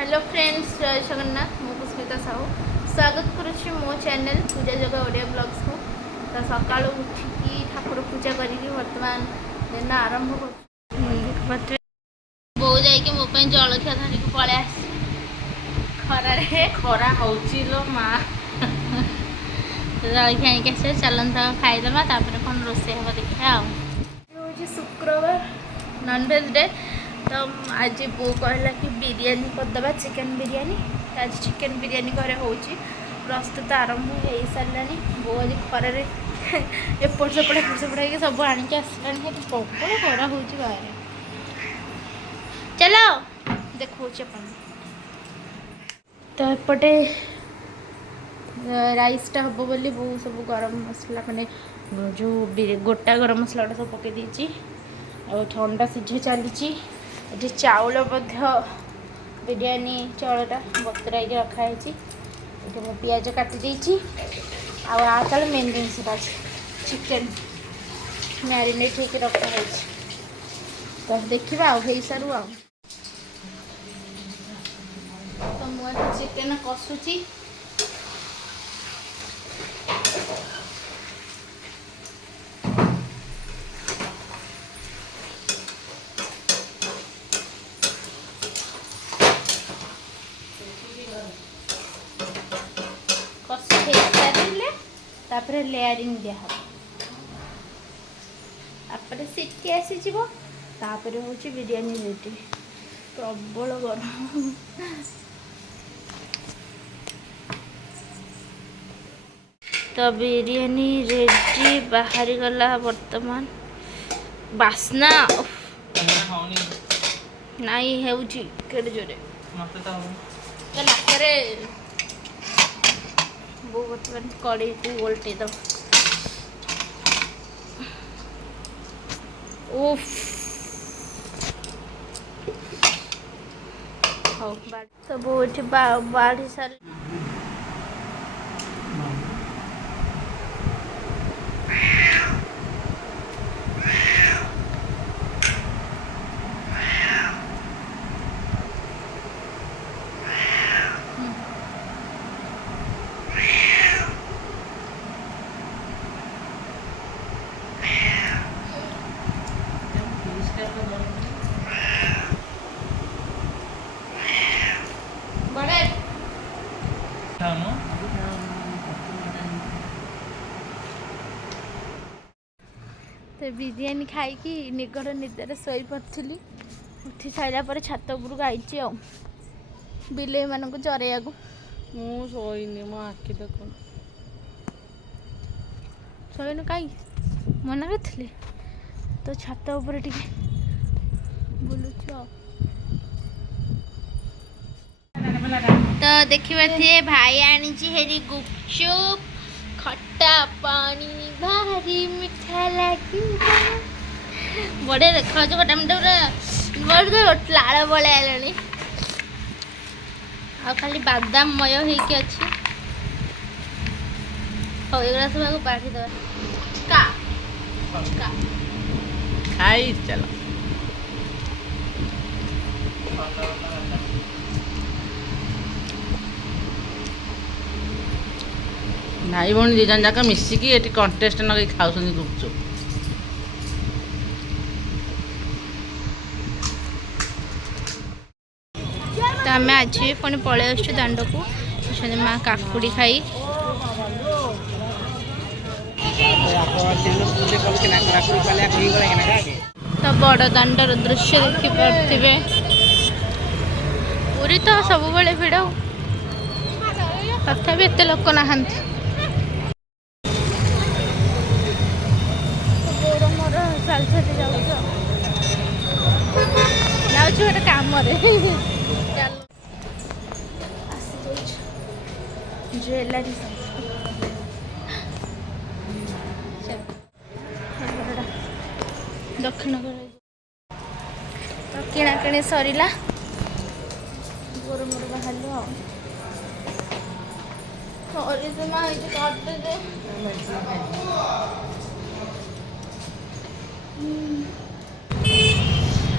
Hello friends, जय जगन्नाथ। मु पुष्पिता साहू स्वागत करुच्ची मो चैनल पूजा जग ओडिया ब्लॉग्स को। तो सका उठिकी ठाकुर पूजा करके बर्तमान दिन आरंभ कर बो जाइए मो जलखिया धरिक पलै खरारे खरा हो माँ जलखिया आनिक आस चलता खाईदे कौन रोसे हम देखा हूँ शुक्रवार नॉनवेज डे। तो आज बो कहला कि बिरयानी करदे चिकेन बिरयानी। आज चिकेन बिरयानी घरे हो प्रस्तुत आरंभ हो सारा। बो आज खरार एपट सेपट सब आणिक आसला प्रबल खरा हो बाहर। चलो देखो तो एपटे राइसटा हम बोली बो सब गरम मसला मैंने जो गोटा गरम मसला गुटा सब पकई देती और ठंडा सीझे चली। ये चाउल बिरयानी चाउलटा बतुराई रखाई। ये मु पियाज काटी आल मेन जिनसा चिकेन मैरिनेट होकर रखाई। तो देखा हो सारू तो मुझे चिकेन कषुची। तापर लेयरिंग दिहब तापर सीटी आसीज तापर हूँ बिरयानी रेडी। प्रबल गरम तो बिरयानी रेडी बाहरी गला वर्तमान बास्ना नाई है जोरे नाकरे वो बर्तमान कड़े को ओल्टे दो। उफ हो तो वो बाढ़ी साल तो बिरयानी खाई निगड़ निदर शोई पड़ी। उठी सारा पर छात उपरक आई बिले मानक चरैया को मुझे मो आखि देख शोन कहीं मना करी तो छात उपर टे बुलुच। तो देखिए थे भाई आनी हेरी गुपचुप खट्टा पानी भारी मिठा लगी बढ़िया देखा खट्टा मिठा लाड़ बड़े आने आ खाली बादाम मय होगी अच्छी। हाँ एगुड़ा सब बाढ़ी दबा खाई चलो भाई भौणी दी जन जाक मिसिकी ये कंटेस्ट नगे खाऊ गुपचुप। तो आम आज पुणी पलि आस दांड को माँ काकुड़ी खाई तो बड़ दांडर दृश्य देखिपे। पूरी तो सब बड़े भिड़ तथापि एत लोक नहांती। साल साथी जाऊँ गोटे कम ज्वेलरी दक्षिण तो किणाकिणी सरला गोर मोर बाहर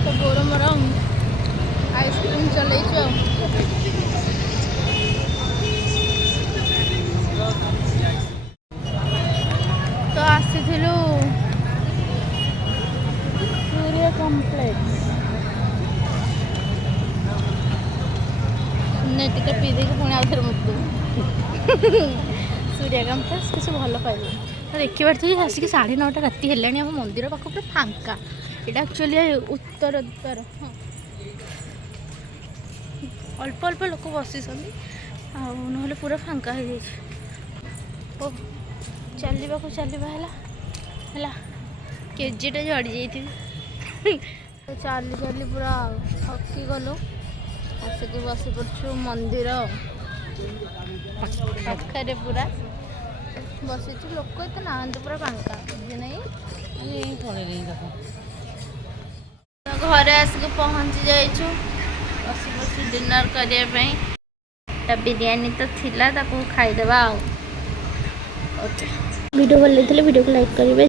तो गोर मोर आइसक्रीम चल पानी टिके पी देके पुणी आउ थे मुतु सूर्यकांत किसी भल पाइल देखिए तो आसिक 9:30 राति है आम मंदिर पाख पूरा फांका यहाँ एक्चुअली उत्तर उत्तर हाँ अल्प अल्प लोक बसी ना पूरा फांका हो जाए चलवा चलवा केजीटा झड़ी जाइए चली चली पूरा थकी गलु आसिक बस पड़ु मंदिर पाखे पूरा बसी लोक तो ना पूरा फांका नहीं घरे आसिक पहुँची जाइछु बसी बसी डिनर करने बिरयानी तो थिला ताको खाईदेवा वीडियो भल लगे वीडियो को लाइक करेंगे